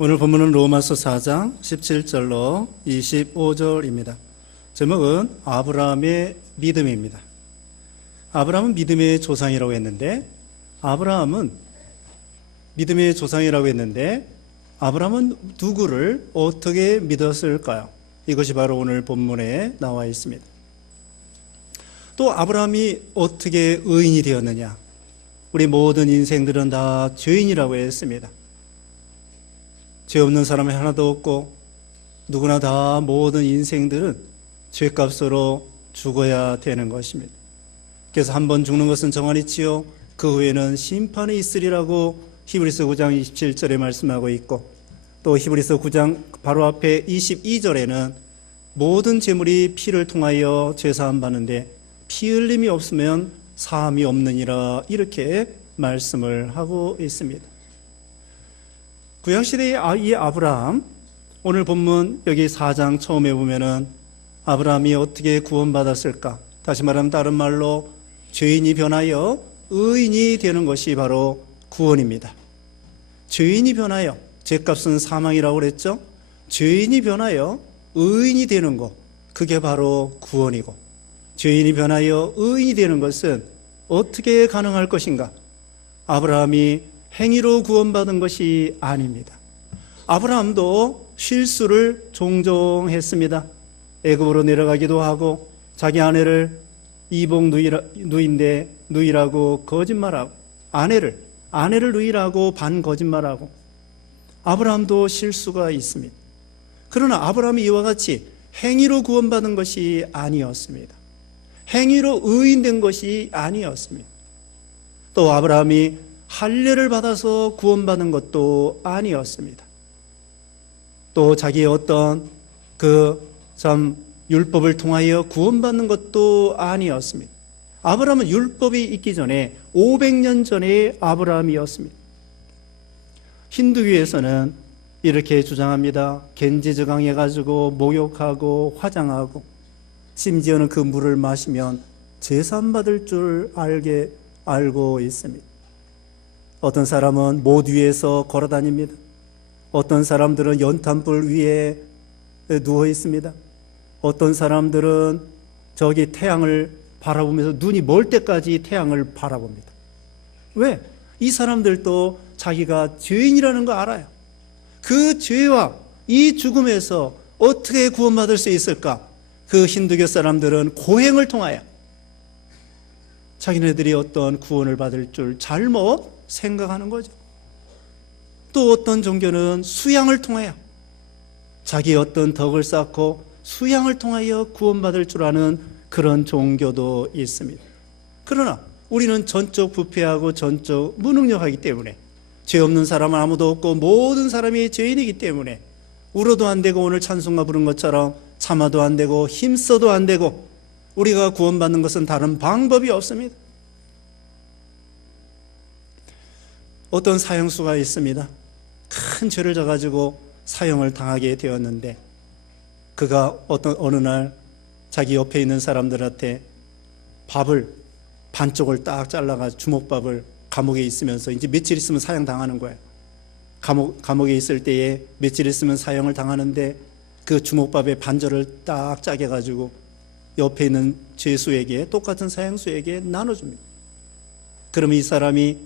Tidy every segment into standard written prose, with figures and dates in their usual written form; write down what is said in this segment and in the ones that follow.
오늘 본문은 로마서 4장 17절로 25절입니다. 제목은 아브라함의 믿음입니다. 아브라함은 믿음의 조상이라고 했는데 아브라함은 누구를 어떻게 믿었을까요? 이것이 바로 오늘 본문에 나와 있습니다. 또 아브라함이 어떻게 의인이 되었느냐? 우리 모든 인생들은 다 죄인이라고 했습니다. 죄 없는 사람이 하나도 없고 누구나 다 모든 인생들은 죄값으로 죽어야 되는 것입니다. 그래서 한 번 죽는 것은 정한이지요 그 후에는 심판이 있으리라고 히브리서 9장 27절에 말씀하고 있고, 또 히브리서 9장 바로 앞에 22절에는 모든 재물이 피를 통하여 죄사함 받는데 피 흘림이 없으면 사함이 없느니라, 이렇게 말씀을 하고 있습니다. 구약시대의 이 아브라함, 오늘 본문 여기 4장 처음에 보면은 아브라함이 어떻게 구원받았을까? 다시 말하면 다른 말로 죄인이 변하여 의인이 되는 것이 바로 구원입니다. 죄인이 변하여, 죄값은 사망이라고 그랬죠? 죄인이 변하여 의인이 되는 것, 그게 바로 구원이고, 죄인이 변하여 의인이 되는 것은 어떻게 가능할 것인가? 아브라함이 행위로 구원받은 것이 아닙니다. 아브라함도 실수를 종종 했습니다. 애굽으로 내려가기도 하고 자기 아내를 이복 누이라고 거짓말하고 아내를 누이라고 반거짓말하고, 아브라함도 실수가 있습니다. 그러나 아브라함이 이와 같이 행위로 구원받은 것이 아니었습니다. 행위로 의인된 것이 아니었습니다. 또 아브라함이 할례를 받아서 구원받은 것도 아니었습니다. 또 자기의 어떤 율법을 통하여 구원받는 것도 아니었습니다. 아브라함은 율법이 있기 전에 500년 전의 아브라함이었습니다. 힌두교에서는 이렇게 주장합니다. 겐지저강해가지고 목욕하고 화장하고 심지어는 그 물을 마시면 제산 받을 줄 알고 있습니다. 어떤 사람은 못 위에서 걸어 다닙니다. 어떤 사람들은 연탄불 위에 누워 있습니다. 어떤 사람들은 저기 태양을 바라보면서 눈이 멀 때까지 태양을 바라봅니다. 왜? 이 사람들도 자기가 죄인이라는 거 알아요. 그 죄와 이 죽음에서 어떻게 구원받을 수 있을까? 그 힌두교 사람들은 고행을 통하여 자기네들이 어떤 구원을 받을 줄 잘못 생각하는 거죠. 또 어떤 종교는 수양을 통하여 자기 어떤 덕을 쌓고 수양을 통하여 구원받을 줄 아는 그런 종교도 있습니다. 그러나 우리는 전적 부패하고 전적 무능력하기 때문에, 죄 없는 사람은 아무도 없고 모든 사람이 죄인이기 때문에 울어도 안 되고 오늘 찬송가 부른 것처럼 참아도 안 되고 힘써도 안 되고, 우리가 구원받는 것은 다른 방법이 없습니다. 어떤 사형수가 있습니다. 큰 죄를 져가지고 사형을 당하게 되었는데, 그가 어느 날 자기 옆에 있는 사람들한테 밥을 반쪽을 딱 잘라가지고 주먹밥을, 감옥에 있으면서 이제 며칠 있으면 사형 당하는 거예요. 감옥에 있을 때에 며칠 있으면 사형을 당하는데 그 주먹밥에 반절을 딱 짜게 가지고 옆에 있는 죄수에게, 똑같은 사형수에게 나눠줍니다. 그러면 이 사람이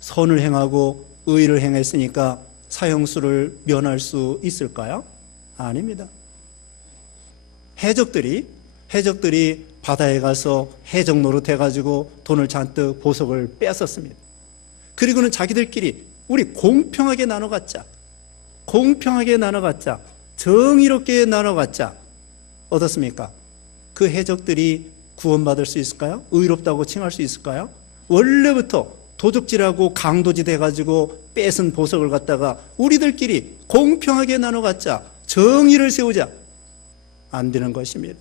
선을 행하고 의를 행했으니까 사형수를 면할 수 있을까요? 아닙니다. 해적들이 바다에 가서 해적 노릇해가지고 돈을 잔뜩 보석을 뺏었습니다. 그리고는 자기들끼리 우리 공평하게 나눠 갖자, 정의롭게 나눠 갖자. 어떻습니까? 그 해적들이 구원받을 수 있을까요? 의롭다고 칭할 수 있을까요? 원래부터 도적질하고 강도짓 해가지고 뺏은 보석을 갖다가 우리들끼리 공평하게 나눠 갖자, 정의를 세우자. 안 되는 것입니다.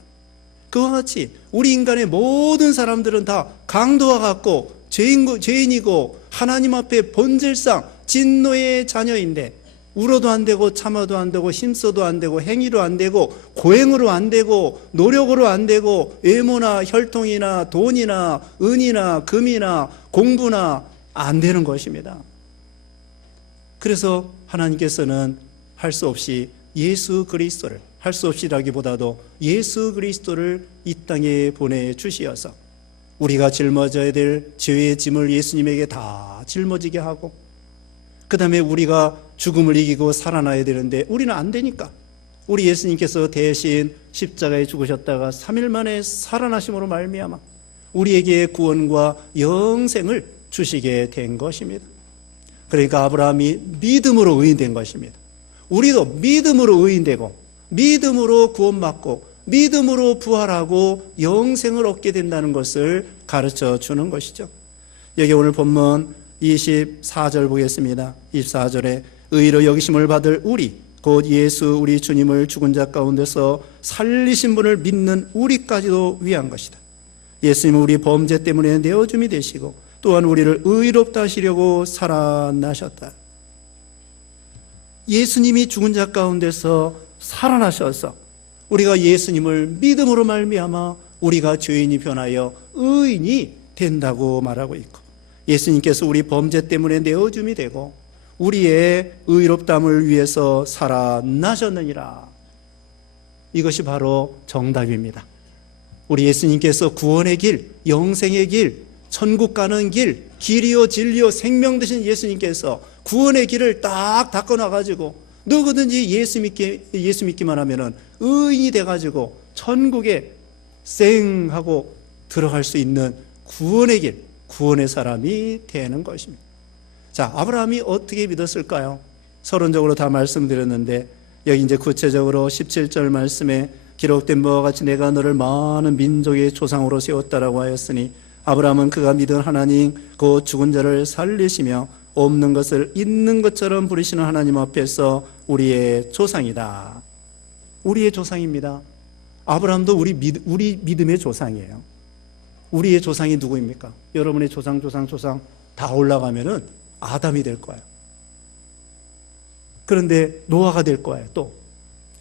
그와 같이 우리 인간의 모든 사람들은 다 강도와 같고 죄인이고 하나님 앞에 본질상 진노의 자녀인데, 울어도 안 되고 참아도 안 되고 힘써도 안 되고 행위로 안 되고 고행으로 안 되고 노력으로 안 되고 외모나 혈통이나 돈이나 은이나 금이나 공부나 안 되는 것입니다. 그래서 하나님께서는 할 수 없이 예수 그리스도를, 할 수 없이라기보다도 예수 그리스도를 이 땅에 보내주시어서 우리가 짊어져야 될 죄의 짐을 예수님에게 다 짊어지게 하고, 그 다음에 우리가 죽음을 이기고 살아나야 되는데 우리는 안 되니까 우리 예수님께서 대신 십자가에 죽으셨다가 3일 만에 살아나심으로 말미암아 우리에게 구원과 영생을 주시게 된 것입니다. 그러니까 아브라함이 믿음으로 의인된 것입니다. 우리도 믿음으로 의인되고 믿음으로 구원받고 믿음으로 부활하고 영생을 얻게 된다는 것을 가르쳐 주는 것이죠. 여기 오늘 본문 24절 보겠습니다. 24절에 의로 여기심을 받을 우리, 곧 예수 우리 주님을 죽은 자 가운데서 살리신 분을 믿는 우리까지도 위한 것이다. 예수님은 우리 범죄 때문에 내어줌이 되시고 또한 우리를 의롭다 하시려고 살아나셨다. 예수님이 죽은 자 가운데서 살아나셔서 우리가 예수님을 믿음으로 말미암아 우리가 죄인이 변하여 의인이 된다고 말하고 있고, 예수님께서 우리 범죄 때문에 내어줌이 되고 우리의 의롭담을 위해서 살아나셨느니라. 이것이 바로 정답입니다. 우리 예수님께서 구원의 길, 영생의 길, 천국 가는 길, 길이요 진리요 생명 되신 예수님께서 구원의 길을 딱 닦아놔가지고 누구든지 예수 믿기만 하면은 의인이 돼가지고 천국에 쌩하고 들어갈 수 있는 구원의 길, 구원의 사람이 되는 것입니다. 자, 아브라함이 어떻게 믿었을까요? 서론적으로 다 말씀드렸는데 여기 이제 구체적으로 17절 말씀에 기록된 바와 같이 내가 너를 많은 민족의 조상으로 세웠다라고 하였으니 아브라함은 그가 믿은 하나님 그 죽은 자를 살리시며 없는 것을 있는 것처럼 부리시는 하나님 앞에서 우리의 조상이다. 우리의 조상입니다. 아브라함도 우리 믿음의 조상이에요. 우리의 조상이 누구입니까? 여러분의 조상 다 올라가면은 아담이 될 거예요. 그런데 노아가 될 거예요. 또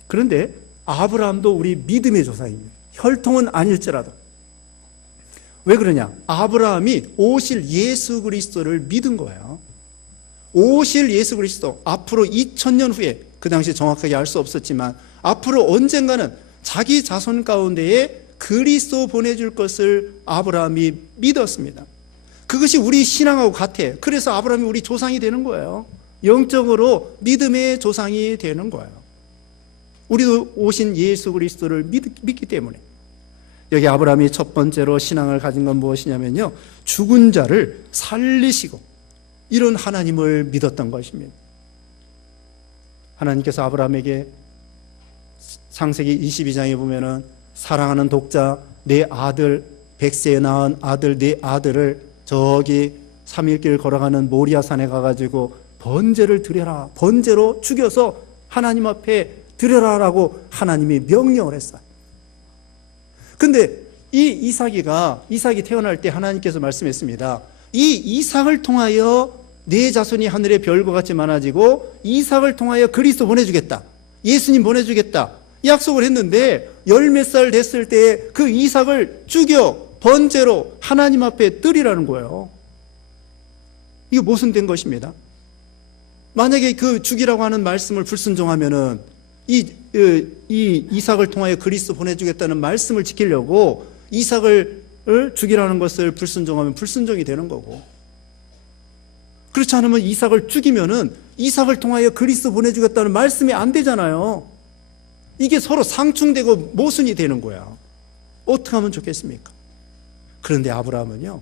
그런데 아브라함도 우리 믿음의 조상입니다. 혈통은 아닐지라도. 왜 그러냐? 아브라함이 오실 예수 그리스도를 믿은 거예요. 오실 예수 그리스도, 앞으로 2000년 후에, 그 당시 정확하게 알 수 없었지만 앞으로 언젠가는 자기 자손 가운데에 그리스도 보내줄 것을 아브라함이 믿었습니다. 그것이 우리 신앙하고 같아요. 그래서 아브라함이 우리 조상이 되는 거예요. 영적으로 믿음의 조상이 되는 거예요. 우리도 오신 예수 그리스도를 믿기 때문에. 여기 아브라함이 첫 번째로 신앙을 가진 건 무엇이냐면요, 죽은 자를 살리시고 이런 하나님을 믿었던 것입니다. 하나님께서 아브라함에게 창세기 22장에 보면은 사랑하는 독자 내 아들, 100세에 낳은 아들 내 아들을 저기 3일길 걸어가는 모리아 산에 가가지고 번제를 드려라, 번제로 죽여서 하나님 앞에 드려라라고 하나님이 명령을 했어요. 근데 이 이삭이 태어날 때 하나님께서 말씀했습니다. 이 이삭을 통하여 내 자손이 하늘의 별과 같이 많아지고 이삭을 통하여 그리스도 보내주겠다, 예수님 보내주겠다 약속을 했는데 10몇 살 됐을 때 그 이삭을 죽여 번제로 하나님 앞에 드리라는 거예요. 이게 모순된 것입니다. 만약에 그 죽이라고 하는 말씀을 불순종하면은 이 이삭을 통하여 그리스도 보내주겠다는 말씀을 지키려고 이삭을 죽이라는 것을 불순종하면 불순종이 되는 거고, 그렇지 않으면 이삭을 죽이면은 이삭을 통하여 그리스도 보내주겠다는 말씀이 안 되잖아요. 이게 서로 상충되고 모순이 되는 거야. 어떻게 하면 좋겠습니까? 그런데 아브라함은요,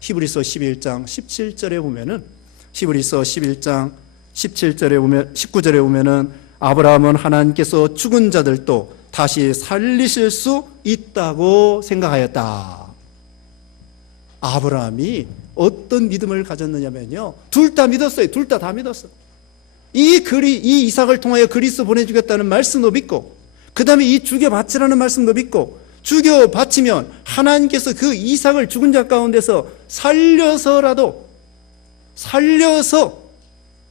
히브리서 11장 17절에 보면은, 히브리서 11장 17절에 보면, 19절에 보면은 아브라함은 하나님께서 죽은 자들도 다시 살리실 수 있다고 생각하였다. 아브라함이 어떤 믿음을 가졌느냐면요, 둘 다 믿었어요. 둘 다 믿었어. 이 이삭을 통하여 그리스도 보내주겠다는 말씀도 믿고, 그 다음에 이 죽여 바치라는 말씀도 믿고, 죽여 바치면 하나님께서 그 이삭을 죽은 자 가운데서 살려서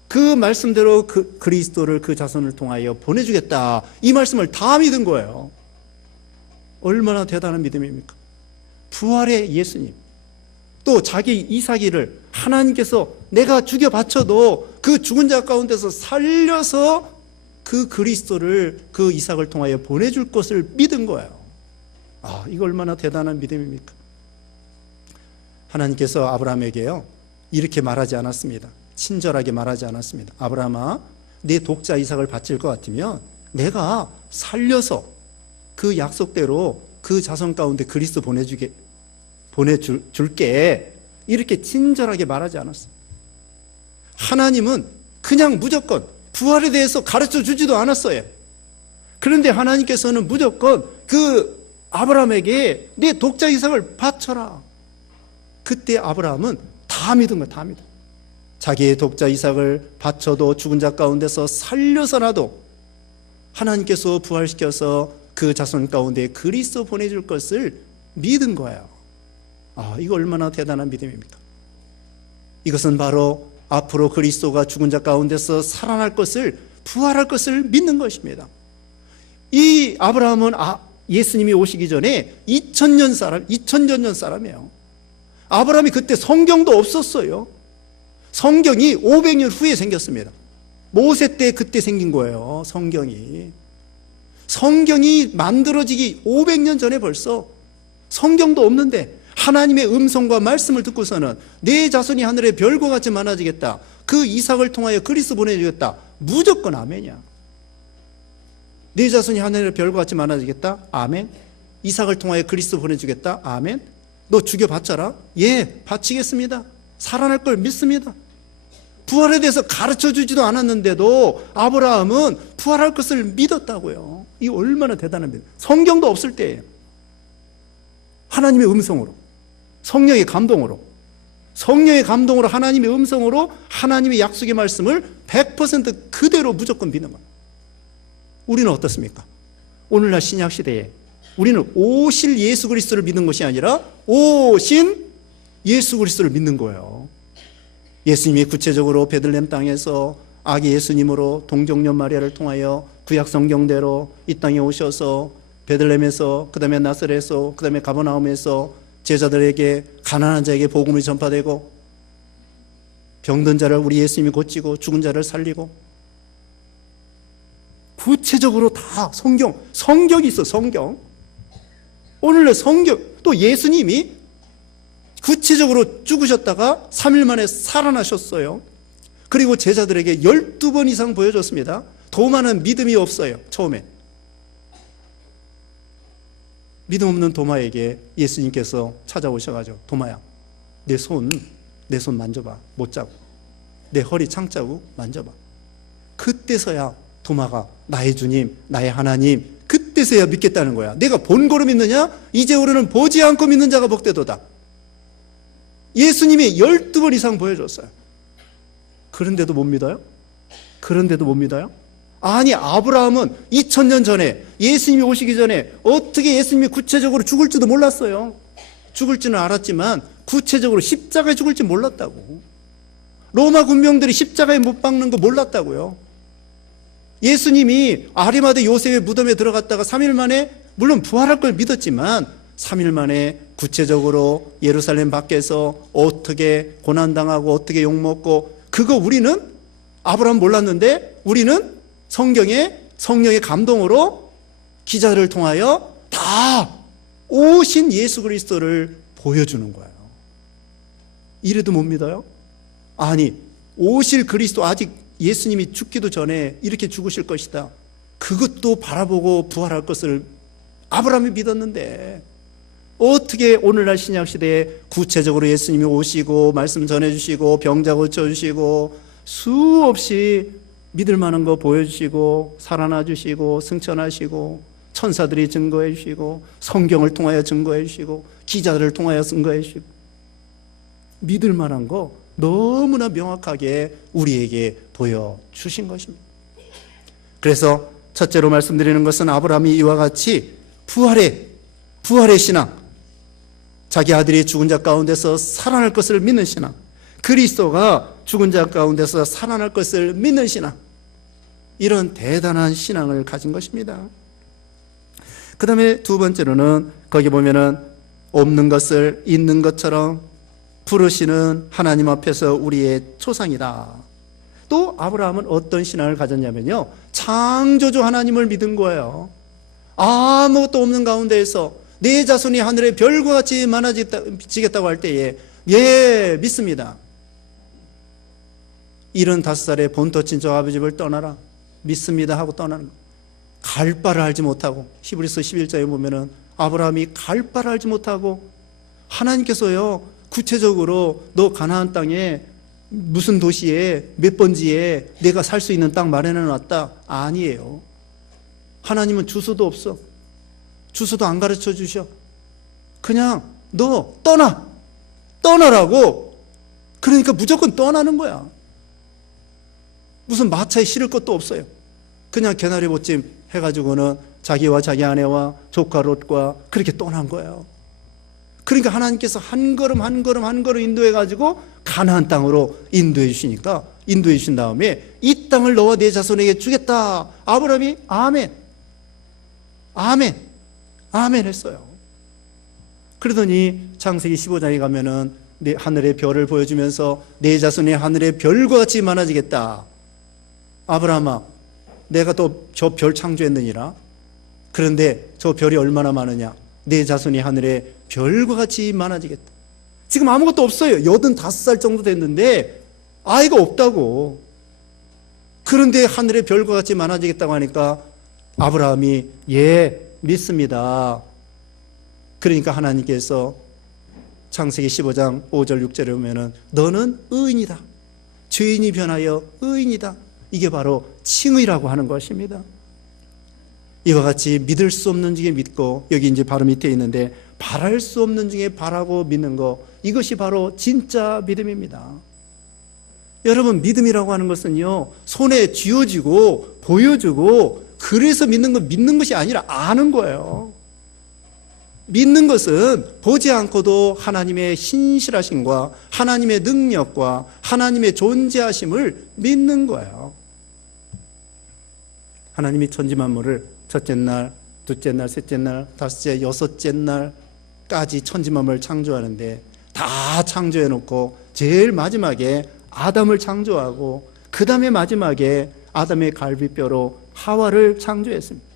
그 말씀대로 그 그리스도를 그 자손을 통하여 보내주겠다, 이 말씀을 다 믿은 거예요. 얼마나 대단한 믿음입니까? 부활의 예수님, 또 자기 이삭이를 하나님께서 내가 죽여 바쳐도 그 죽은 자 가운데서 살려서 그 그리스도를, 그 이삭을 통하여 보내줄 것을 믿은 거예요. 이거 얼마나 대단한 믿음입니까? 하나님께서 아브라함에게요, 이렇게 말하지 않았습니다. 친절하게 말하지 않았습니다. 아브라함아, 내 독자 이삭을 바칠 것 같으면 내가 살려서 그 약속대로 그 자손 가운데 그리스도 보내줄게, 이렇게 친절하게 말하지 않았어요. 하나님은 그냥 무조건 부활에 대해서 가르쳐 주지도 않았어요. 그런데 하나님께서는 무조건 그 아브라함에게 내 독자 이삭을 바쳐라. 그때 아브라함은 다 믿은 거예요. 다 믿어. 자기의 독자 이삭을 바쳐도 죽은 자 가운데서 살려서라도 하나님께서 부활시켜서 그 자손 가운데 그리스도 보내줄 것을 믿은 거예요. 이거 얼마나 대단한 믿음입니까? 이것은 바로 앞으로 그리스도가 죽은 자 가운데서 살아날 것을, 부활할 것을 믿는 것입니다. 이 아브라함은 예수님이 오시기 전에 2000년 전 사람이에요. 아브라함이 그때 성경도 없었어요. 성경이 500년 후에 생겼습니다. 모세 때 그때 생긴 거예요. 성경이 만들어지기 500년 전에 벌써 성경도 없는데 하나님의 음성과 말씀을 듣고서는 내 자손이 하늘의 별과 같이 많아지겠다, 그 이삭을 통하여 그리스도 보내주겠다, 무조건 아멘이야. 내 자손이 하늘의 별과 같이 많아지겠다, 아멘. 이삭을 통하여 그리스도 보내주겠다, 아멘. 너 죽여 바쳐라, 예, 바치겠습니다. 살아날 걸 믿습니다. 부활에 대해서 가르쳐 주지도 않았는데도 아브라함은 부활할 것을 믿었다고요. 이 얼마나 대단한 믿음. 성경도 없을 때예요. 하나님의 음성으로, 성령의 감동으로 하나님의 음성으로 하나님의 약속의 말씀을 100% 그대로 무조건 믿는 거예요. 우리는 어떻습니까? 오늘날 신약 시대에 우리는 오실 예수 그리스도를 믿는 것이 아니라 오신 예수 그리스도를 믿는 거예요. 예수님이 구체적으로 베들레헴 땅에서 아기 예수님으로 동정녀 마리아를 통하여 구약 성경대로 이 땅에 오셔서 베들레헴에서, 그 다음에 나사렛에서, 그 다음에 가버나움에서 제자들에게, 가난한 자에게 복음이 전파되고, 병든 자를 우리 예수님이 고치고, 죽은 자를 살리고, 구체적으로 다 성경이 있어. 성경. 오늘날 성경, 또 예수님이 구체적으로 죽으셨다가 3일 만에 살아나셨어요. 그리고 제자들에게 12번 이상 보여줬습니다. 도마는 믿음이 없어요. 처음에 믿음 없는 도마에게 예수님께서 찾아오셔가지고, 도마야, 내 손 만져봐. 못자국, 내 허리 창자국 만져봐. 그때서야 도마가 나의 주님, 나의 하나님, 그때서야 믿겠다는 거야. 내가 본거로 믿느냐? 이제 우리는 보지 않고 믿는 자가 복되도다. 예수님이 12번 이상 보여줬어요. 그런데도 못 믿어요? 아니, 아브라함은 2000년 전에, 예수님이 오시기 전에 어떻게 예수님이 구체적으로 죽을지도 몰랐어요. 죽을지는 알았지만 구체적으로 십자가에 죽을지 몰랐다고. 로마 군병들이 십자가에 못 박는 거 몰랐다고요. 예수님이 아리마대 요셉의 무덤에 들어갔다가 3일 만에, 물론 부활할 걸 믿었지만 3일 만에 구체적으로 예루살렘 밖에서 어떻게 고난당하고 어떻게 욕먹고, 그거 우리는, 아브라함 몰랐는데 우리는 성령의 감동으로 기자들을 통하여 다 오신 예수 그리스도를 보여주는 거예요. 이래도 못 믿어요? 아니, 오실 그리스도, 아직 예수님이 죽기도 전에 이렇게 죽으실 것이다, 그것도 바라보고 부활할 것을 아브라함이 믿었는데 어떻게 오늘날 신약시대에 구체적으로 예수님이 오시고 말씀 전해주시고 병자 고쳐주시고 수없이 믿을 만한 거 보여주시고 살아나 주시고 승천하시고 천사들이 증거해 주시고 성경을 통하여 증거해 주시고 기자들을 통하여 증거해 주시고 믿을 만한 거 너무나 명확하게 우리에게 보여주신 것입니다. 그래서 첫째로 말씀드리는 것은 아브라함이 이와 같이 부활의 신앙, 자기 아들이 죽은 자 가운데서 살아날 것을 믿는 신앙, 그리스도가 죽은 자 가운데서 살아날 것을 믿는 신앙, 이런 대단한 신앙을 가진 것입니다. 그 다음에 두 번째로는 거기 보면은 없는 것을 있는 것처럼 부르시는 하나님 앞에서 우리의 초상이다. 또 아브라함은 어떤 신앙을 가졌냐면요, 창조주 하나님을 믿은 거예요. 아무것도 없는 가운데에서 내 자손이 하늘의 별과 같이 많아지겠다고 할 때에 믿습니다. 75살에 본토 친척 아버지 집을 떠나라, 믿습니다 하고 떠나는 거. 갈 바를 알지 못하고, 히브리서 11장에 보면은 아브라함이 갈 바를 알지 못하고 하나님께서요 구체적으로 너 가나안 땅에 무슨 도시에 몇 번지에 내가 살 수 있는 땅 마련해 놨다, 아니에요. 하나님은 주소도 없어. 주소도 안 가르쳐 주셔. 그냥 너 떠나라고. 그러니까 무조건 떠나는 거야. 무슨 마차에 실을 것도 없어요. 그냥 개나리 보찜 해가지고는 자기와 자기 아내와 조카 롯과 그렇게 떠난 거예요. 그러니까 하나님께서 한 걸음 한 걸음 한 걸음 인도해가지고 가나안 땅으로 인도해 주시니까, 인도해 주신 다음에 이 땅을 너와 내 자손에게 주겠다. 아브라함이 아멘 했어요. 그러더니 창세기 15장에 가면은 내 하늘의 별을 보여주면서 내 자손이 하늘의 별과 같이 많아지겠다. 아브라함아, 내가 또 저 별 창조했느니라. 그런데 저 별이 얼마나 많으냐? 내 자손이 하늘의 별과 같이 많아지겠다. 지금 아무것도 없어요. 85살 정도 됐는데 아이가 없다고. 그런데 하늘의 별과 같이 많아지겠다고 하니까 아브라함이 믿습니다. 그러니까 하나님께서 창세기 15장 5절 6절에 보면은 너는 의인이다. 죄인이 변하여 의인이다. 이게 바로 칭의라고 하는 것입니다. 이와 같이 믿을 수 없는 중에 믿고, 여기 이제 바로 밑에 있는데 바랄 수 없는 중에 바라고 믿는 것, 이것이 바로 진짜 믿음입니다. 여러분, 믿음이라고 하는 것은요, 손에 쥐어지고 보여주고 그래서 믿는 것이 아니라 아는 거예요. 믿는 것은 보지 않고도 하나님의 신실하심과 하나님의 능력과 하나님의 존재하심을 믿는 거예요. 하나님이 천지 만물을 첫째 날, 둘째 날, 셋째 날, 다섯째, 여섯째 날까지 천지 만물을 창조하는데, 다 창조해 놓고 제일 마지막에 아담을 창조하고 그 다음에 마지막에 아담의 갈비뼈로 하와를 창조했습니다.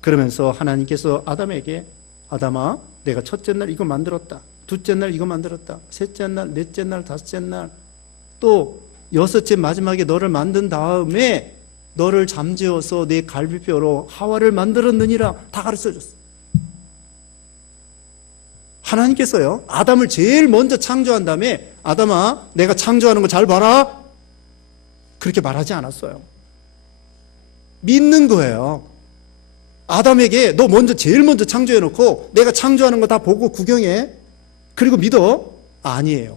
그러면서 하나님께서 아담에게, 아담아, 내가 첫째 날 이거 만들었다, 둘째 날 이거 만들었다, 셋째 날, 넷째 날, 다섯째 날, 또 여섯째 마지막에 너를 만든 다음에 너를 잠재워서 내 갈비뼈로 하와를 만들었느니라, 다 가르쳐줬어. 하나님께서요, 아담을 제일 먼저 창조한 다음에 아담아, 내가 창조하는 거 잘 봐라, 그렇게 말하지 않았어요. 믿는 거예요. 아담에게 너 제일 먼저 창조해놓고 내가 창조하는 거 다 보고 구경해, 그리고 믿어? 아니에요.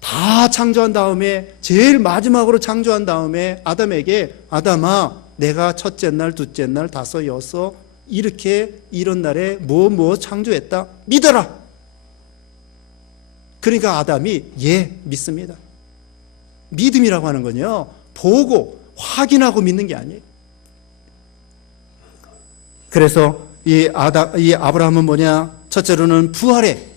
다 창조한 다음에, 제일 마지막으로 창조한 다음에 아담에게, 아담아, 내가 첫째 날, 둘째 날, 다섯, 여섯 이렇게 이런 날에 뭐 창조했다, 믿어라. 그러니까 아담이 믿습니다. 믿음이라고 하는 건요, 보고 확인하고 믿는 게 아니에요. 그래서 이 아브라함은 뭐냐? 첫째로는 부활의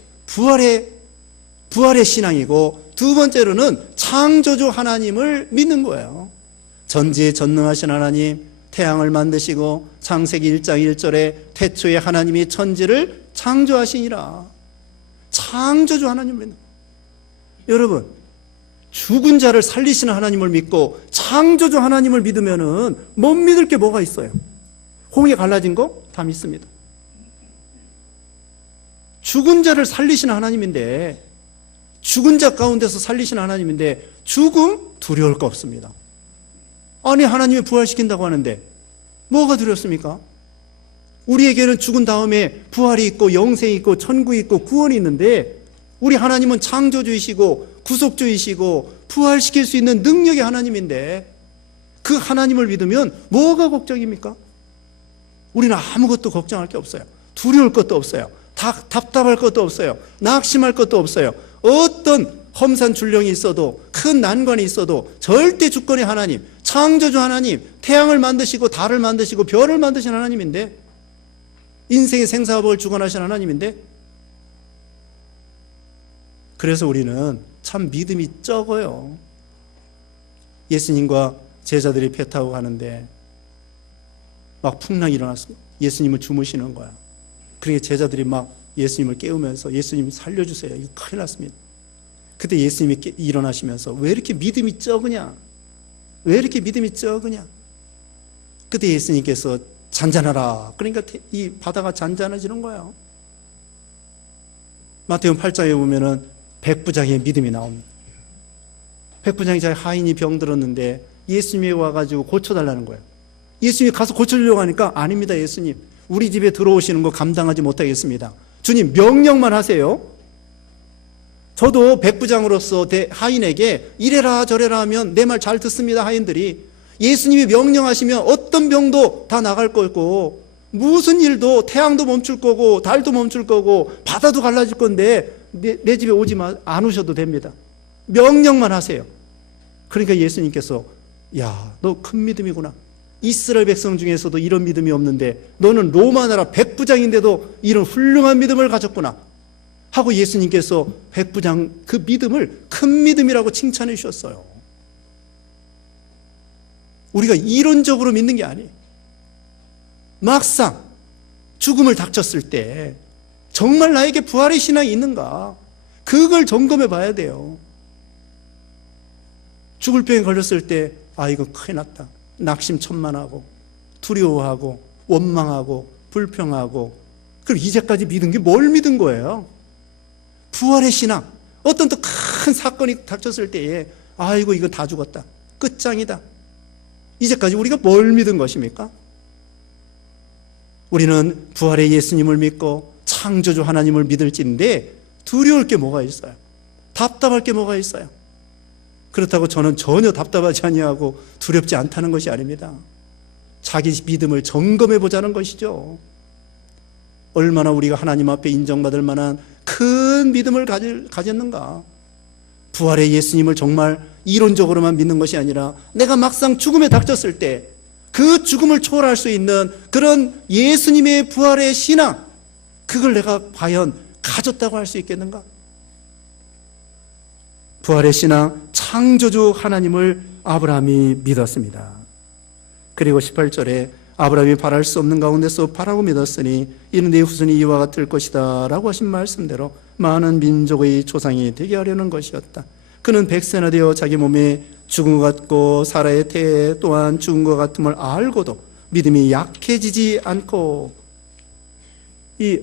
신앙이고, 두 번째로는 창조주 하나님을 믿는 거예요. 전지에 전능하신 하나님, 태양을 만드시고 창세기 1장 1절에 태초에 하나님이 천지를 창조하시니라. 창조주 하나님을 믿는 거예요. 여러분, 죽은 자를 살리시는 하나님을 믿고 창조주 하나님을 믿으면은 못 믿을 게 뭐가 있어요? 홍해 갈라진 거 다 믿습니다. 죽은 자를 살리시는 하나님인데, 죽은 자 가운데서 살리시는 하나님인데 죽음 두려울 거 없습니다. 아니, 하나님이 부활시킨다고 하는데 뭐가 두렵습니까? 우리에게는 죽은 다음에 부활이 있고 영생이 있고 천국이 있고 구원이 있는데, 우리 하나님은 창조주이시고 구속주이시고 부활시킬 수 있는 능력의 하나님인데, 그 하나님을 믿으면 뭐가 걱정입니까? 우리는 아무것도 걱정할 게 없어요. 두려울 것도 없어요. 답답할 것도 없어요. 낙심할 것도 없어요. 어떤 험산 출령이 있어도, 큰 난관이 있어도 절대 주권의 하나님, 창조주 하나님, 태양을 만드시고 달을 만드시고 별을 만드신 하나님인데 인생의 생사복을 주관하신 하나님인데, 그래서 우리는 참 믿음이 적어요. 예수님과 제자들이 배 타고 가는데 막 풍랑이 일어났어. 예수님은 주무시는 거야. 그러니까 제자들이 막 예수님을 깨우면서 예수님 살려주세요. 이거 큰일 났습니다. 그때 예수님이 일어나시면서 왜 이렇게 믿음이 적으냐? 왜 이렇게 믿음이 적으냐? 그때 예수님께서 잔잔하라. 그러니까 이 바다가 잔잔해지는 거예요. 마태복음 8장에 보면은 백부장의 믿음이 나옵니다. 백부장이 자기 하인이 병들었는데 예수님이 와가지고 고쳐달라는 거예요. 예수님이 가서 고쳐주려고 하니까 아닙니다. 예수님, 우리 집에 들어오시는 거 감당하지 못하겠습니다. 주님, 명령만 하세요. 저도 백부장으로서 하인에게 이래라 저래라 하면 내 말 잘 듣습니다. 하인들이 예수님이 명령하시면 어떤 병도 다 나갈 거고 무슨 일도, 태양도 멈출 거고 달도 멈출 거고 바다도 갈라질 건데 내 집에 안 오셔도 됩니다. 명령만 하세요. 그러니까 예수님께서 야, 너 큰 믿음이구나. 이스라엘 백성 중에서도 이런 믿음이 없는데 너는 로마 나라 백부장인데도 이런 훌륭한 믿음을 가졌구나 하고 예수님께서 백부장 그 믿음을 큰 믿음이라고 칭찬해 주셨어요. 우리가 이론적으로 믿는 게 아니에요. 막상 죽음을 닥쳤을 때 정말 나에게 부활의 신앙이 있는가, 그걸 점검해 봐야 돼요. 죽을 병에 걸렸을 때 아, 이거 큰일 났다. 낙심천만하고 두려워하고 원망하고 불평하고, 그럼 이제까지 믿은 게 뭘 믿은 거예요? 부활의 신앙. 어떤 또 큰 사건이 닥쳤을 때에 아이고 이거 다 죽었다, 끝장이다. 이제까지 우리가 뭘 믿은 것입니까? 우리는 부활의 예수님을 믿고 창조주 하나님을 믿을진데 두려울 게 뭐가 있어요? 답답할 게 뭐가 있어요? 그렇다고 저는 전혀 답답하지 아니하고 두렵지 않다는 것이 아닙니다. 자기 믿음을 점검해 보자는 것이죠. 얼마나 우리가 하나님 앞에 인정받을 만한 큰 믿음을 가졌는가. 부활의 예수님을 정말 이론적으로만 믿는 것이 아니라 내가 막상 죽음에 닥쳤을 때 그 죽음을 초월할 수 있는 그런 예수님의 부활의 신앙, 그걸 내가 과연 가졌다고 할 수 있겠는가? 부활의 신앙, 창조주 하나님을 아브라함이 믿었습니다. 그리고 18절에 아브라함이 바랄 수 없는 가운데서 바라고 믿었으니 이는 네 후손이 이와 같을 것이다 라고 하신 말씀대로 많은 민족의 조상이 되게 하려는 것이었다. 그는 100세나 되어 자기 몸에 죽은 것 같고 사라의 태에 또한 죽은 것 같음을 알고도 믿음이 약해지지 않고, 이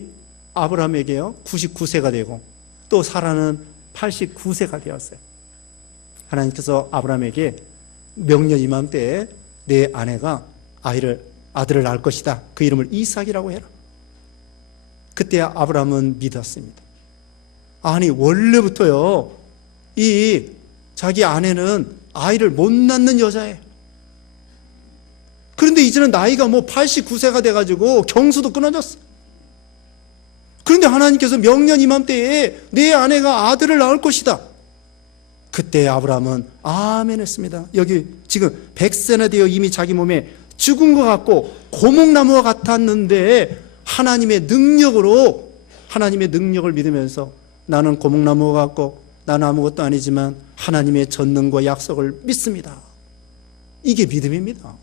아브라함에게요 99세가 되고 또 사라는 89세가 되었어요. 하나님께서 아브라함에게 명년 이맘때에 내 아내가 아들을 낳을 것이다. 그 이름을 이삭이라고 해라. 그때 아브라함은 믿었습니다. 아니 원래부터요 이 자기 아내는 아이를 못 낳는 여자예요. 그런데 이제는 나이가 89세가 돼가지고 경수도 끊어졌어. 그런데 하나님께서 명년 이맘때에 내 아내가 아들을 낳을 것이다. 그때 아브라함은 아멘 했습니다. 여기 지금 100세나 되어 이미 자기 몸에 죽은 것 같고 고목나무와 같았는데 하나님의 능력을 믿으면서 나는 고목나무와 같고 나는 아무것도 아니지만 하나님의 전능과 약속을 믿습니다. 이게 믿음입니다.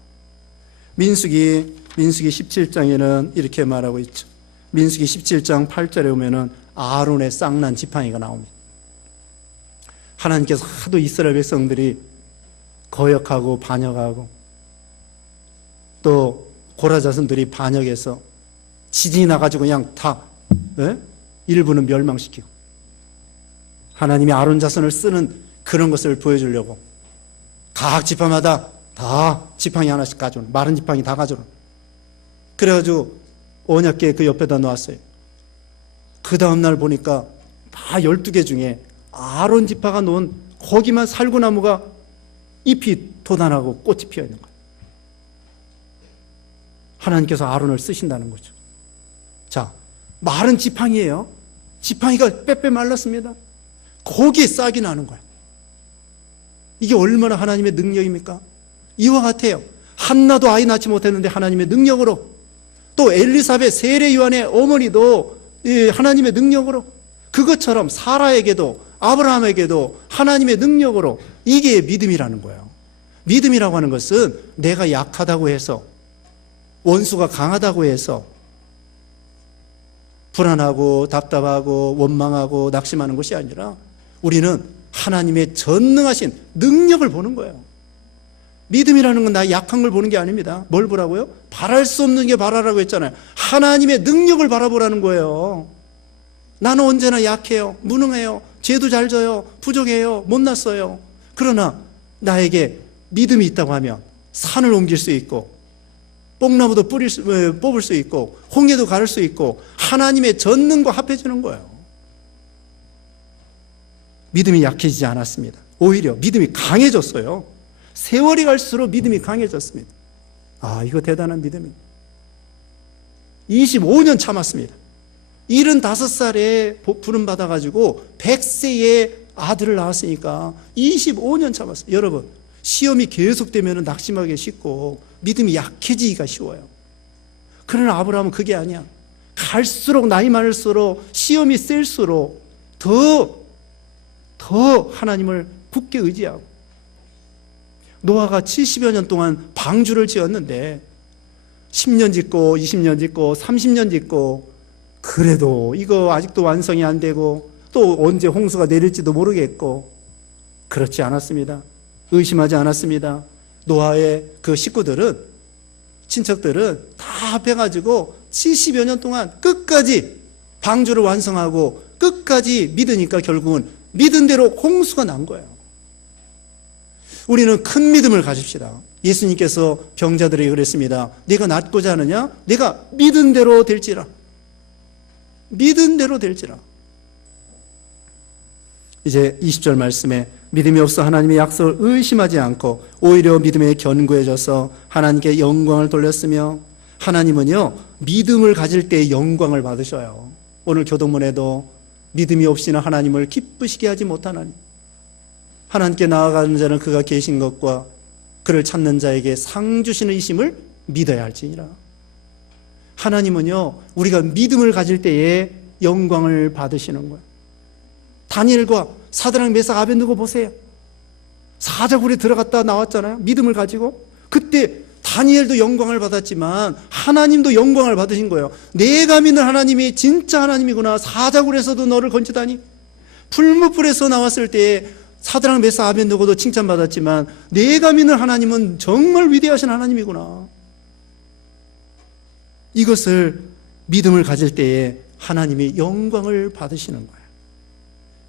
민수기 17장에는 이렇게 말하고 있죠. 민수기 17장 8절에 보면은 아론의 쌍난 지팡이가 나옵니다. 하나님께서 하도 이스라엘 백성들이 거역하고 반역하고 또 고라 자손들이 반역해서 지진이 나가지고 그냥 다 일부는 멸망시키고, 하나님이 아론 자손을 쓰는 그런 것을 보여주려고 각 지파마다 다 지팡이 하나씩 가져오는, 마른 지팡이 다 가져오는. 그래가지고 언약궤 그 옆에다 놓았어요. 그 다음날 보니까 다 12개 중에 아론 지파가 놓은 거기만 살구나무가 잎이 돋아나고 꽃이 피어 있는 거예요. 하나님께서 아론을 쓰신다는 거죠. 자, 마른 지팡이에요. 지팡이가 빼빼 말랐습니다. 거기에 싹이 나는 거예요. 이게 얼마나 하나님의 능력입니까? 이와 같아요. 한나도 아이 낳지 못했는데 하나님의 능력으로 또 엘리사벳 세례 요한의 어머니도 하나님의 능력으로, 그것처럼 사라에게도 아브라함에게도 하나님의 능력으로, 이게 믿음이라는 거예요. 믿음이라고 하는 것은 내가 약하다고 해서, 원수가 강하다고 해서 불안하고 답답하고 원망하고 낙심하는 것이 아니라 우리는 하나님의 전능하신 능력을 보는 거예요. 믿음이라는 건 나 약한 걸 보는 게 아닙니다. 뭘 보라고요? 바랄 수 없는 게 바라라고 했잖아요. 하나님의 능력을 바라보라는 거예요. 나는 언제나 약해요. 무능해요. 죄도 잘 져요. 부족해요. 못났어요. 그러나 나에게 믿음이 있다고 하면 산을 옮길 수 있고, 뽕나무도 뽑을 수 있고, 홍해도 가를 수 있고, 하나님의 전능과 합해지는 거예요. 믿음이 약해지지 않았습니다. 오히려 믿음이 강해졌어요. 세월이 갈수록 믿음이 강해졌습니다. 아, 이거 대단한 믿음입니다. 25년 참았습니다. 75살에 부름받아가지고 100세에 아들을 낳았으니까 25년 참았어요. 여러분, 시험이 계속되면 낙심하기 쉽고 믿음이 약해지기가 쉬워요. 그러나 아브라함은 그게 아니야. 갈수록 나이 많을수록 시험이 셀수록 더 하나님을 굳게 의지하고, 노아가 70여 년 동안 방주를 지었는데 10년 짓고 20년 짓고 30년 짓고, 그래도 이거 아직도 완성이 안 되고 또 언제 홍수가 내릴지도 모르겠고, 그렇지 않았습니다. 의심하지 않았습니다. 노아의 그 식구들은, 친척들은 다 합해가지고 70여 년 동안 끝까지 방주를 완성하고 끝까지 믿으니까 결국은 믿은 대로 홍수가 난 거예요. 우리는 큰 믿음을 가집시다. 예수님께서 병자들에게 그랬습니다. 네가 낫고자 하느냐? 네가 믿은 대로 될지라. 믿은 대로 될지라. 이제 20절 말씀에 믿음이 없어 하나님의 약속을 의심하지 않고 오히려 믿음에 견고해져서 하나님께 영광을 돌렸으며, 하나님은요 믿음을 가질 때 영광을 받으셔요. 오늘 교동문에도 믿음이 없이는 하나님을 기쁘시게 하지 못하나니 하나님께 나아가는 자는 그가 계신 것과 그를 찾는 자에게 상 주시는 이심을 믿어야 할지니라. 하나님은요 우리가 믿음을 가질 때에 영광을 받으시는 거예요. 다니엘과 사드락 메삭 아벤느고 보세요. 사자굴에 들어갔다 나왔잖아요. 믿음을 가지고. 그때 다니엘도 영광을 받았지만 하나님도 영광을 받으신 거예요. 내가 믿는 하나님이 진짜 하나님이구나. 사자굴에서도 너를 건지다니. 풀무불에서 나왔을 때에 사드락 메삭 아벤느고도 칭찬받았지만 내가 믿는 하나님은 정말 위대하신 하나님이구나. 이것을 믿음을 가질 때에 하나님이 영광을 받으시는 거예요.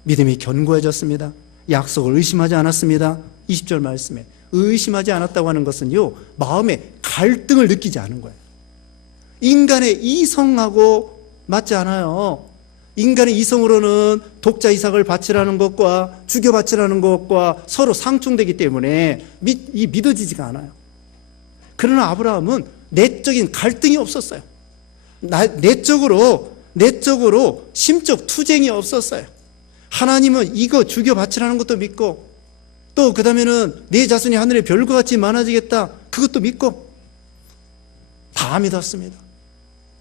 믿음이 견고해졌습니다. 약속을 의심하지 않았습니다. 20절 말씀에 의심하지 않았다고 하는 것은요 마음에 갈등을 느끼지 않은 거예요. 인간의 이성하고 맞지 않아요. 인간의 이성으로는 독자 이삭을 바치라는 것과 죽여 바치라는 것과 서로 상충되기 때문에 믿어지지가 않아요. 그러나 아브라함은 내적인 갈등이 없었어요. 내적으로 심적 투쟁이 없었어요. 하나님은 이거 죽여 바치라는 것도 믿고, 또 그 다음에는 내 자손이 하늘의 별과 같이 많아지겠다, 그것도 믿고 다 믿었습니다.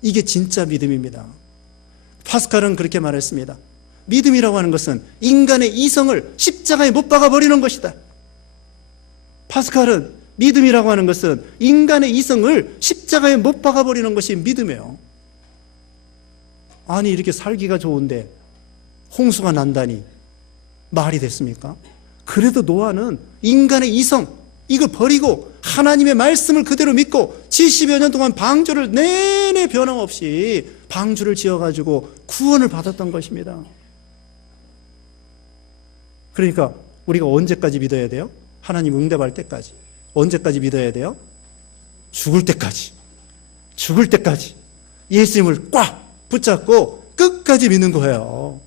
이게 진짜 믿음입니다. 파스칼은 그렇게 말했습니다. 믿음이라고 하는 것은 인간의 이성을 십자가에 못 박아 버리는 것이다. 파스칼은 믿음이라고 하는 것은 인간의 이성을 십자가에 못 박아 버리는 것이 믿음이에요. 아니 이렇게 살기가 좋은데 홍수가 난다니 말이 됐습니까? 그래도 노아는 인간의 이성 이걸 버리고 하나님의 말씀을 그대로 믿고 70여 년 동안 방주를 내내 변함없이 방주를 지어가지고 구원을 받았던 것입니다. 그러니까 우리가 언제까지 믿어야 돼요? 하나님 응답할 때까지. 언제까지 믿어야 돼요? 죽을 때까지. 죽을 때까지 예수님을 꽉 붙잡고 끝까지 믿는 거예요.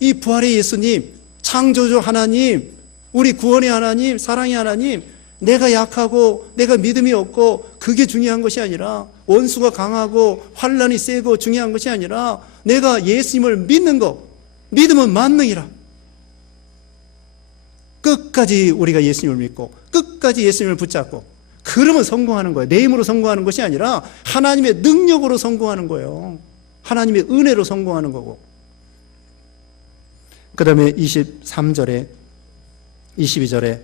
이 부활의 예수님, 창조주 하나님, 우리 구원의 하나님, 사랑의 하나님, 내가 약하고 내가 믿음이 없고 그게 중요한 것이 아니라, 원수가 강하고 환난이 세고 중요한 것이 아니라 내가 예수님을 믿는 것, 믿음은 만능이라. 끝까지 우리가 예수님을 믿고 끝까지 예수님을 붙잡고 그 그러면 성공하는 거예요. 내 힘으로 성공하는 것이 아니라 하나님의 능력으로 성공하는 거예요. 하나님의 은혜로 성공하는 거고. 그 다음에 23절에 22절에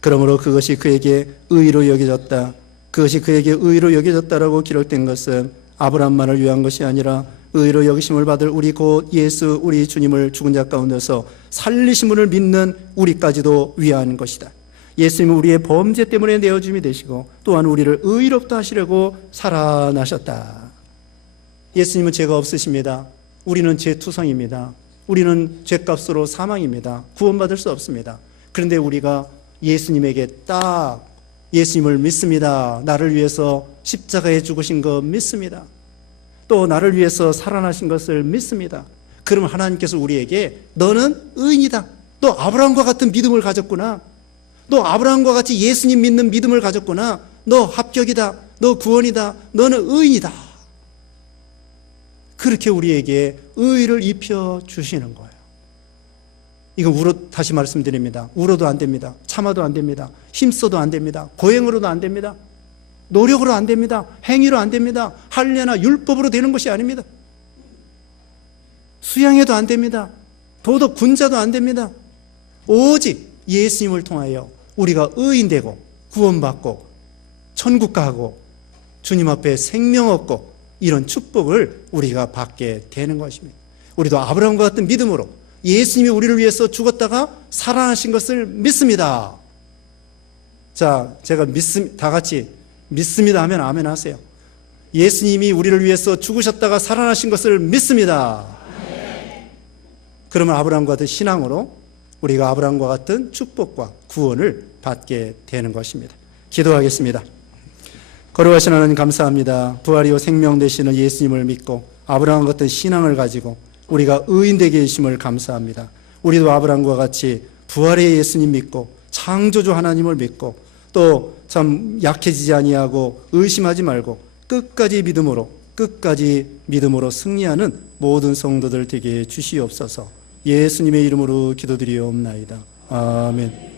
그러므로 그것이 그에게 의로 여겨졌다. 그것이 그에게 의로 여겨졌다라고 기록된 것은 아브라함만을 위한 것이 아니라 의로 여기심을 받을 우리 곧 예수 우리 주님을 죽은 자 가운데서 살리심을 믿는 우리까지도 위한 것이다. 예수님은 우리의 범죄 때문에 내어줌이 되시고 또한 우리를 의롭다 하시려고 살아나셨다. 예수님은 죄가 없으십니다. 우리는 죄투성입니다. 우리는 죄값으로 사망입니다. 구원받을 수 없습니다. 그런데 우리가 예수님에게 딱 예수님을 믿습니다. 나를 위해서 십자가에 죽으신 거 믿습니다. 또 나를 위해서 살아나신 것을 믿습니다. 그럼 하나님께서 우리에게 너는 의인이다. 너 아브라함과 같은 믿음을 가졌구나. 너 아브라함과 같이 예수님 믿는 믿음을 가졌구나. 너 합격이다. 너 구원이다. 너는 의인이다. 그렇게 우리에게 의를 입혀주시는 거예요. 이거 다시 말씀드립니다. 울어도 안 됩니다. 참아도 안 됩니다. 힘써도 안 됩니다. 고행으로도 안 됩니다. 노력으로 안 됩니다. 행위로 안 됩니다. 할례나 율법으로 되는 것이 아닙니다. 수양해도 안 됩니다. 도덕 군자도 안 됩니다. 오직 예수님을 통하여 우리가 의인되고 구원받고 천국 가고 주님 앞에 생명 얻고 이런 축복을 우리가 받게 되는 것입니다. 우리도 아브라함과 같은 믿음으로 예수님이 우리를 위해서 죽었다가 살아나신 것을 믿습니다. 자, 제가 다 같이 믿습니다 하면 아멘 하세요. 예수님이 우리를 위해서 죽으셨다가 살아나신 것을 믿습니다. 그러면 아브라함과 같은 신앙으로 우리가 아브라함과 같은 축복과 구원을 받게 되는 것입니다. 기도하겠습니다. 거룩하신 하나님 감사합니다. 부활이요 생명 되시는 예수님을 믿고 아브라함 같은 신앙을 가지고 우리가 의인 되게 해주심을 감사합니다. 우리도 아브라함과 같이 부활의 예수님 믿고 창조주 하나님을 믿고 또 참 약해지지 아니하고 의심하지 말고 끝까지 믿음으로 승리하는 모든 성도들 되게 주시옵소서. 예수님의 이름으로 기도드리옵나이다. 아멘.